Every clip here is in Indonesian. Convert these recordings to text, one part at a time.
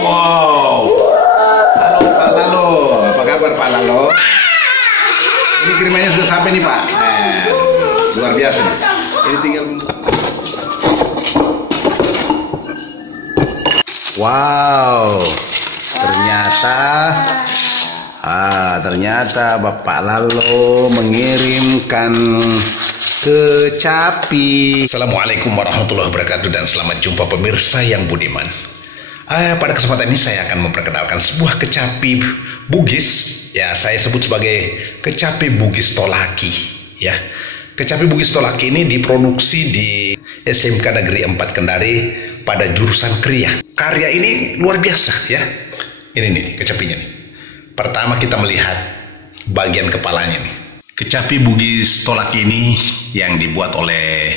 Wow. Halo Pak Lalo, apa kabar Pak Lalo? Ini kirimannya sudah sampai nih Pak. Luar biasa. Ini tinggal. Wow. Ternyata Bapak Lalo mengirimkan kecapi. Assalamualaikum warahmatullahi wabarakatuh dan selamat jumpa pemirsa yang budiman. Pada kesempatan ini saya akan memperkenalkan sebuah kecapi Bugis. Ya, saya sebut sebagai kecapi Bugis Tolaki. Ya, kecapi Bugis Tolaki ini diproduksi di SMK Negeri 4 Kendari pada jurusan Kriya. Karya ini luar biasa ya. Ini nih kecapinya nih. Pertama kita melihat bagian kepalanya nih. Kecapi Bugis Tolaki ini yang dibuat oleh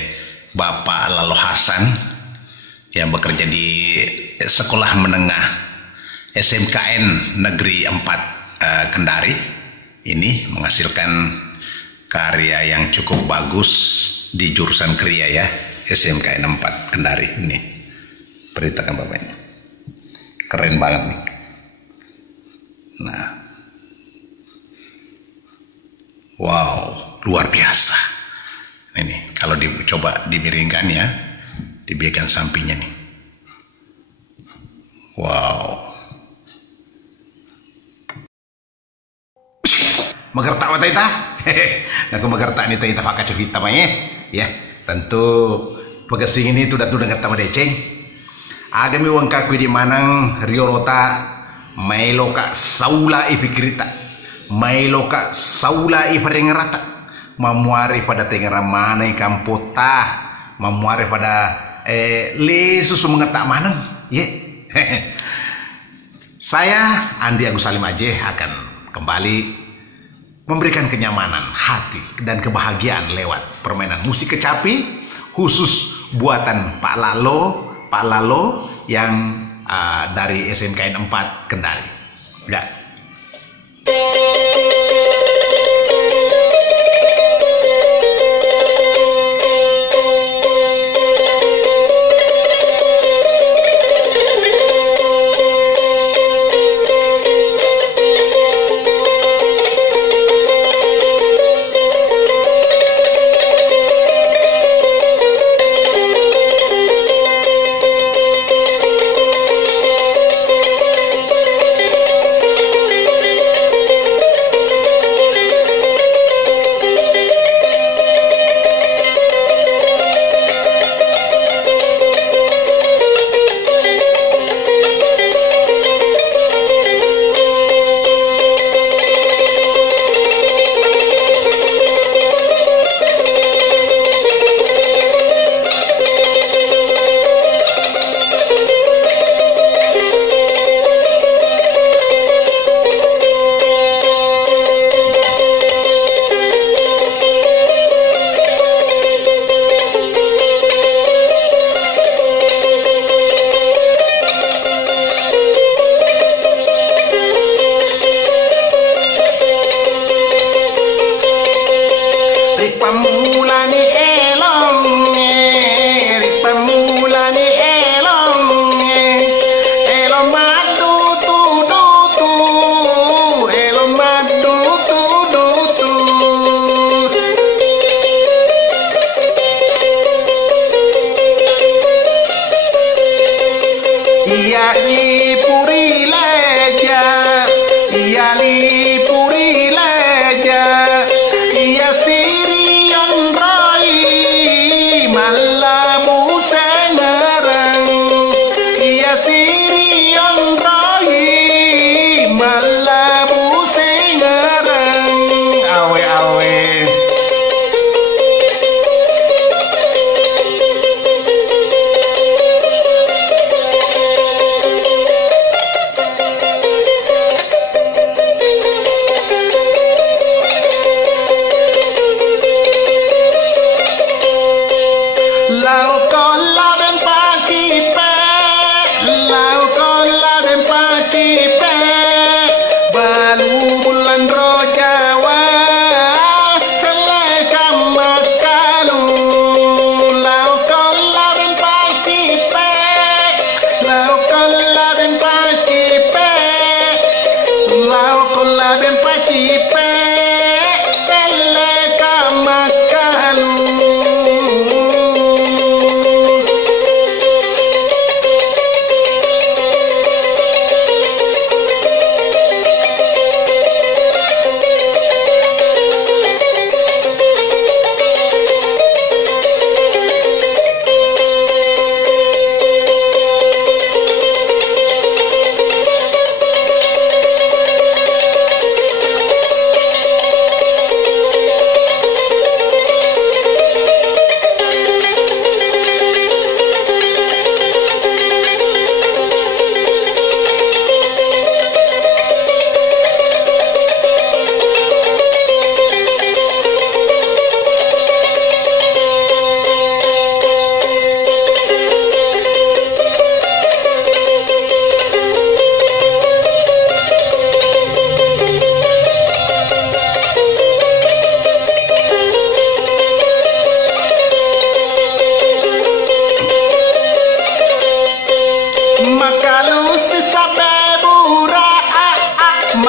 Bapak Lalo Hasan yang bekerja di Sekolah Menengah SMKN Negeri 4 Kendari. Ini menghasilkan karya yang cukup bagus di jurusan Kriya ya, SMKN 4 Kendari ini. Perhatikan bapaknya. Keren banget nih. Nah. Wow, luar biasa. Ini kalau dicoba dimiringkan ya, di bagian sampingnya nih. Wow. Magerta wa taita? Aku magerta ni taita pakai cerita mah ya. Tentu pegasing ini tuh dengar tawa deceng. Agami wangka di manang riorota mailoka saula ipikirita. Mailoka saula iparengerata. Mamuari pada tengara mana kampota. Mamuari pada le susu mengetak manang. Ya. Saya Andi Agus Salim Aceh akan kembali memberikan kenyamanan hati dan kebahagiaan lewat permainan musik kecapi khusus buatan Pak Lalo yang dari SMKN 4 Kendari. Ya.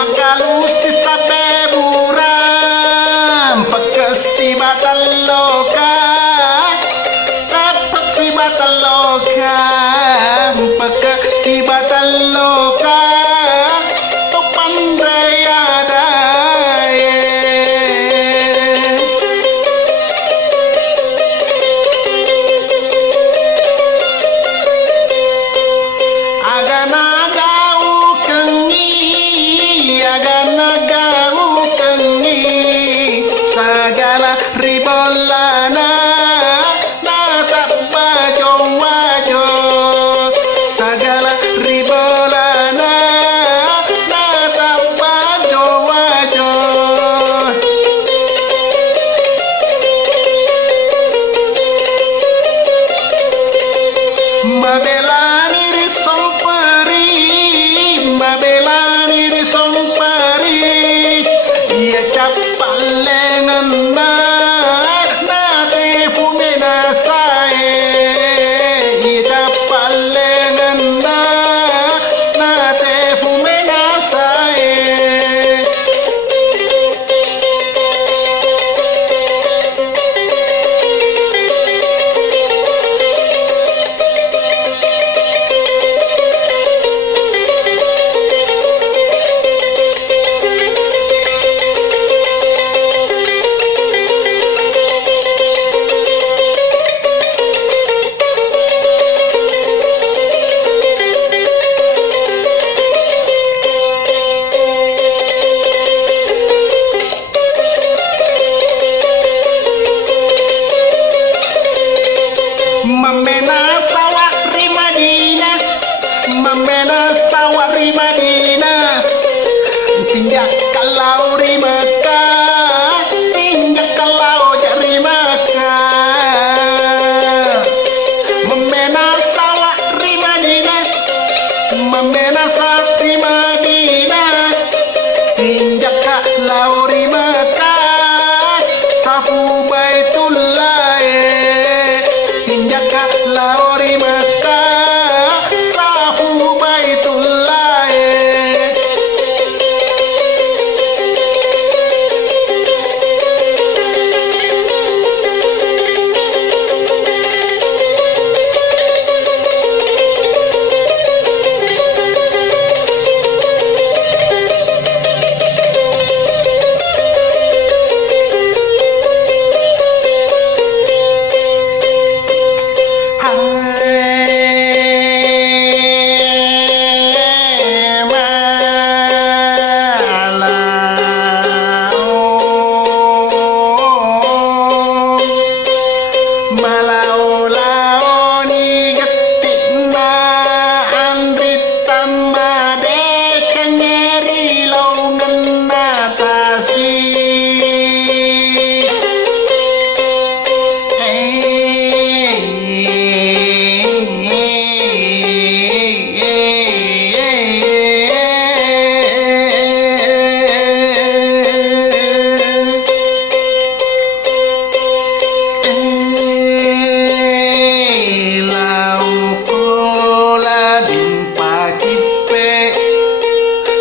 makalusi sabe buram pekesi bataloka pekesi bataloka pekesi bataloka to pandai adaye agana sagala ribolana natap bajo wajo sagala ribolana natap bajo wajo mabelani risompari mabelani risompari ia capalengan nate fumena sae ia capalengan nate fumena sae Mamena sawari Madinah tinjak kalau di Mekah tinjak kalau dari Mekah mamena sawari Madinah mamena sawari Madinah tinjak kalau di Mekah safu baitullah tinjak kalau di Mekah safu baitullah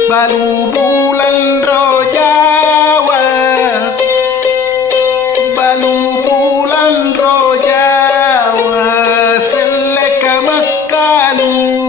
balu bulan rojawa balu bulan rojawa seleka makalu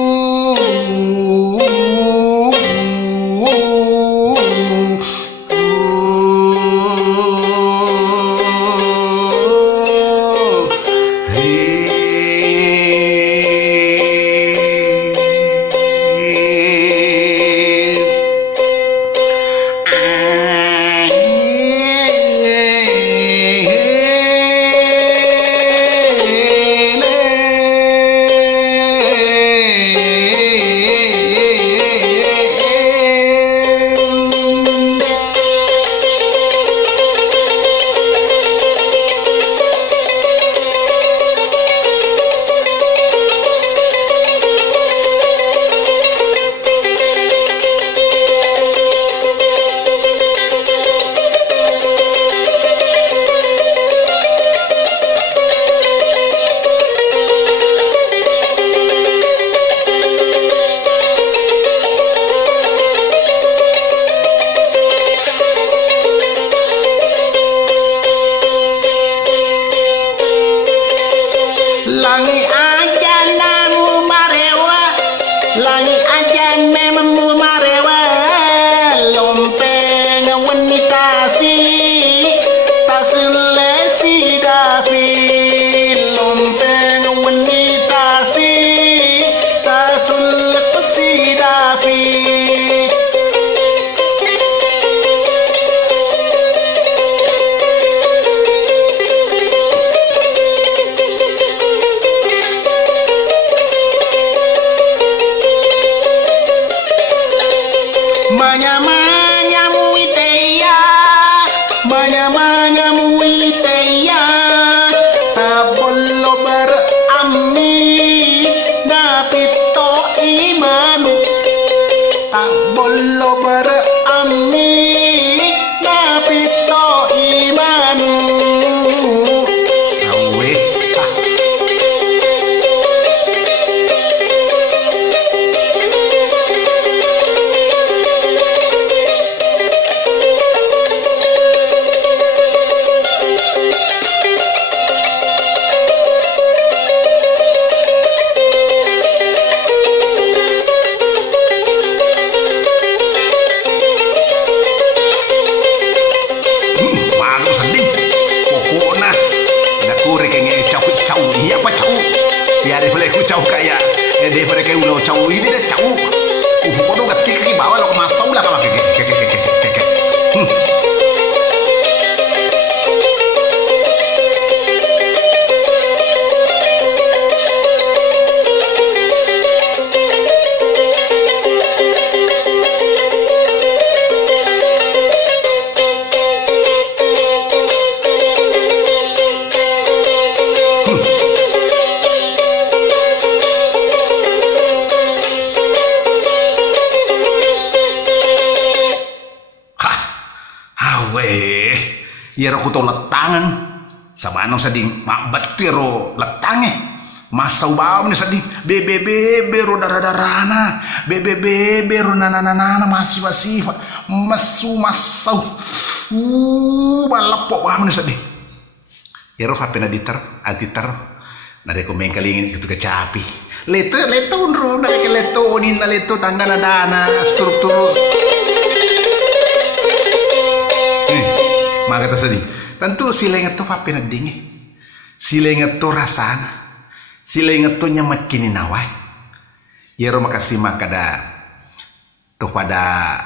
Manya-manyamu iteya, manya-manyamu iteya, tabolo berami, napito imanu, tabolo berami, napito imanu. Awe, jauh kayak dia mereka udah jauh ini deh jauh kono kaki bawah lo masuk lah kalau ya aku tahu letangan sama anak seding mak betul letangnya masau bau nih seding bebe ro darah-darahna bebe ro nana masih masau balapok bau nih seding ya ro hapena diter nade ko mengkalingin gitu kecapi leto ro nade ke leto tangga dana struktur maka tadi tentu silengat tu apa nak dingi silengat tu rasana silengat tu nyamat kini nawai ya ro makasih makada kepada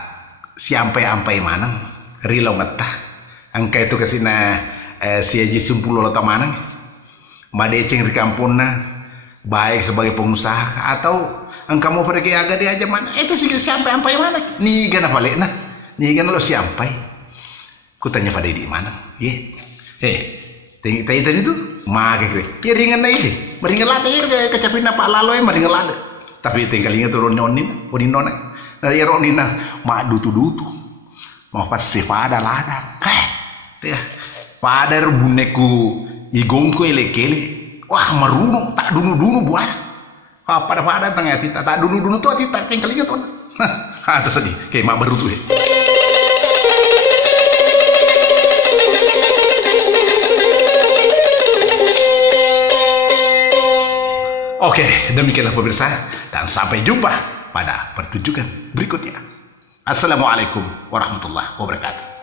siampai manang rilo ngetah angka itu kasina si Haji Sumpulo lota manang madeceng di kampungna baik sebagai pengusaha atau angka mau pergi agak dia aja mana itu sih siampai mana nih gana balik nah nih gana lo siampai ku tanya pada di mana ye tadi itu mage ya ringan na ini meringan lada ya kecapin apa laloy meringan lada tapi tinggal ingat turun nyonin nona dari ronina mak dutu mau pas si pada lada ya pada buneku igongku ele-kele wah maruno tak dunu buat pada tengah tita tak dunu tuh tita tinggal ingat tuh ada sedih kayak mak berutu ya. Oke, demikianlah pemirsa dan sampai jumpa pada pertunjukan berikutnya. Assalamualaikum warahmatullahi wabarakatuh.